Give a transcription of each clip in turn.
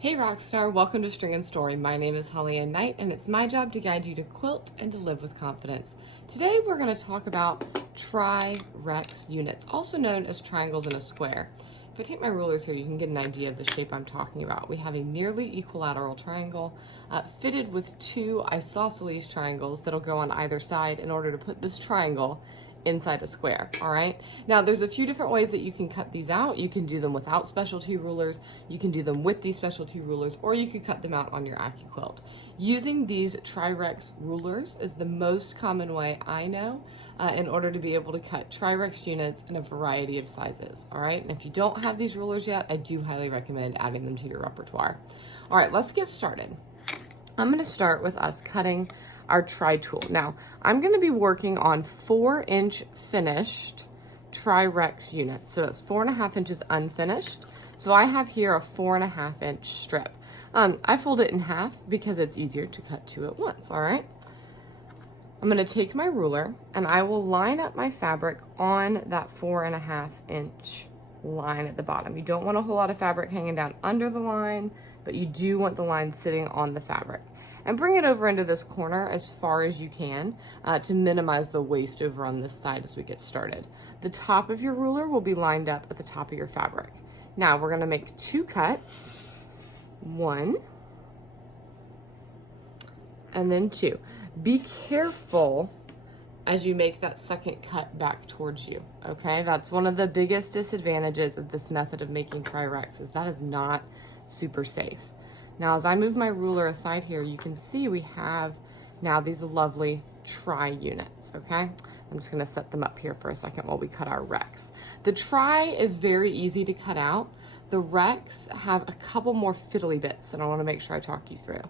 Hey Rockstar, welcome to String and Story. My name is Holly Ann Knight and it's my job to guide you to quilt and to live with confidence. Today we're going to talk about tri-rex units, also known as triangles in a square. If I take my rulers here, you can get an idea of the shape I'm talking about. We have a nearly equilateral triangle fitted with two isosceles triangles that'll go on either side in order to put this triangle inside a square. All right, now there's a few different ways that you can cut these out. You can do them without specialty rulers, you can do them with these specialty rulers, or you could cut them out on your AccuQuilt. Using these tri-rex rulers is the most common way I know in order to be able to cut tri-rex units in a variety of sizes. All right, and if you don't have these rulers yet, I do highly recommend adding them to your repertoire. All right, let's get started. I'm going to start with us cutting our tri-tool. Now, I'm going to be working on 4-inch finished tri-rex units. So that's 4.5 inches unfinished. So I have here a 4.5-inch strip. I fold it in half because it's easier to cut two at once, all right? I'm going to take my ruler and I will line up my fabric on that 4.5-inch line at the bottom. You don't want a whole lot of fabric hanging down under the line, but you do want the line sitting on the fabric. And bring it over into this corner as far as you can to minimize the waste over on this side as we get started. The top of your ruler will be lined up at the top of your fabric. Now we're going to make two cuts, one and then two. Be careful as you make that second cut back towards you, okay? That's one of the biggest disadvantages of this method of making tri-rex, is that is not super safe. Now, as I move my ruler aside here, you can see we have now these lovely tri units, okay? I'm just gonna set them up here for a second while we cut our rex. The tri is very easy to cut out. The rex have a couple more fiddly bits that I wanna make sure I talk you through.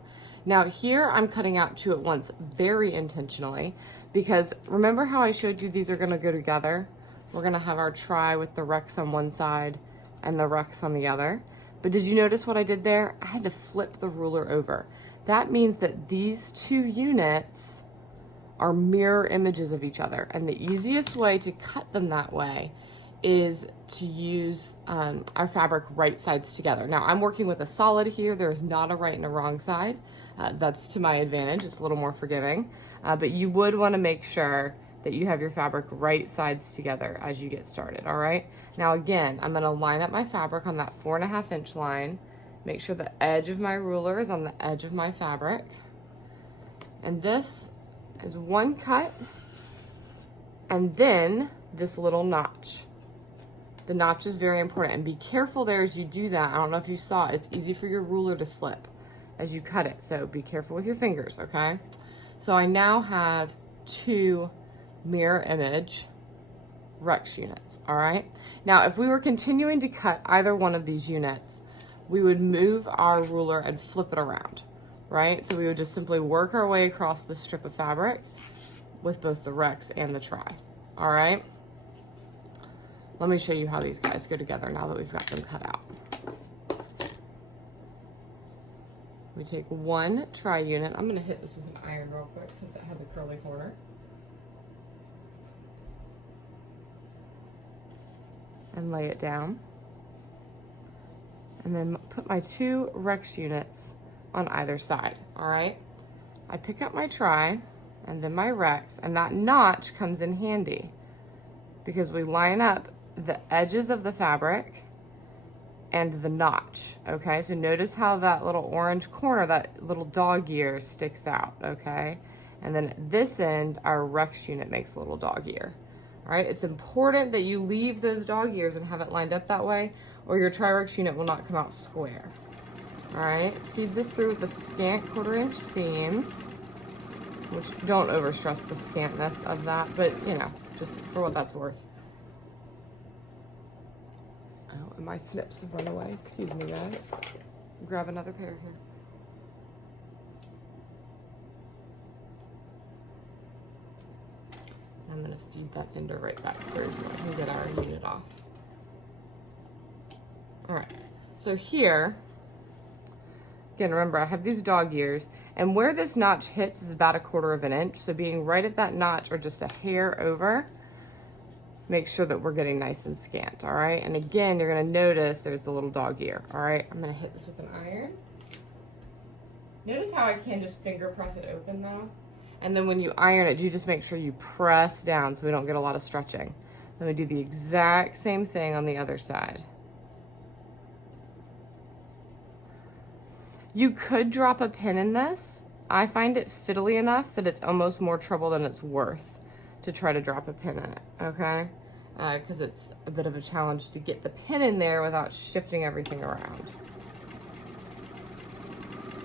Now here, I'm cutting out two at once very intentionally because remember how I showed you these are gonna go together? We're gonna have our tri with the rex on one side and the rex on the other. But did you notice what I did there? I had to flip the ruler over. That means that these two units are mirror images of each other. And the easiest way to cut them that way is to use our fabric right sides together. Now I'm working with a solid here. There's not a right and a wrong side. That's to my advantage. It's a little more forgiving. But you would want to make sure that you have your fabric right sides together as you get started, all right? Now again, I'm gonna line up my fabric on that 4.5-inch line, make sure the edge of my ruler is on the edge of my fabric. And this is one cut, and then this little notch. The notch is very important, and be careful there as you do that. I don't know if you saw, it's easy for your ruler to slip as you cut it, so be careful with your fingers, okay? So I now have two mirror image rex units, all right? Now, if we were continuing to cut either one of these units, we would move our ruler and flip it around, right? So we would just simply work our way across the strip of fabric with both the rex and the tri, all right? Let me show you how these guys go together now that we've got them cut out. We take one tri unit. I'm gonna hit this with an iron real quick since it has a curly corner. And lay it down, and then put my two rex units on either side, all right? I pick up my tri and then my rex, and that notch comes in handy because we line up the edges of the fabric and the notch, okay? So notice how that little orange corner, that little dog ear sticks out, okay? And then at this end, our rex unit makes a little dog ear. All right, it's important that you leave those dog ears and have it lined up that way, or your tri-rex unit will not come out square. All right, feed this through with a scant 1/4-inch seam, which don't overstress the scantness of that, but you know, just for what that's worth. Oh, and my snips have run away. Excuse me, guys. Grab another pair here. I'm gonna feed that ender right back through so I can get our unit off. All right, so here, again, remember I have these dog ears, and where this notch hits is about 1/4 of an inch, so being right at that notch or just a hair over make sure that we're getting nice and scant, all right? And again, you're gonna notice there's the little dog ear, all right? I'm gonna hit this with an iron. Notice how I can just finger press it open though? And then when you iron it, you just make sure you press down so we don't get a lot of stretching. Then we do the exact same thing on the other side. You could drop a pin in this. I find it fiddly enough that it's almost more trouble than it's worth to try to drop a pin in it, okay? Because it's a bit of a challenge to get the pin in there without shifting everything around.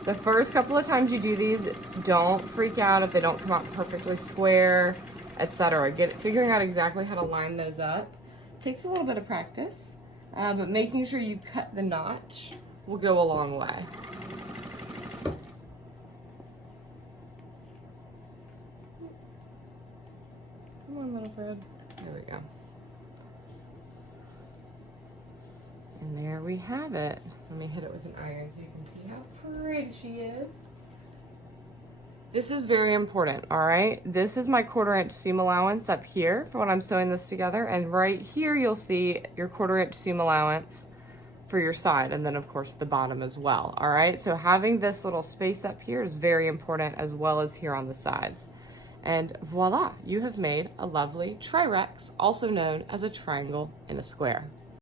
The first couple of times you do these, don't freak out if they don't come out perfectly square, etc. Figuring out exactly how to line those up takes a little bit of practice, but making sure you cut the notch will go a long way. Come on, little Fred. There we go. And there we have it. Let me hit it with an iron so you can see how pretty she is. This is very important, all right? This is my 1/4 inch seam allowance up here for when I'm sewing this together. And right here, you'll see your 1/4 inch seam allowance for your side. And then of course the bottom as well, all right? So having this little space up here is very important, as well as here on the sides. And voila, you have made a lovely Tri-Rex, also known as a triangle in a square.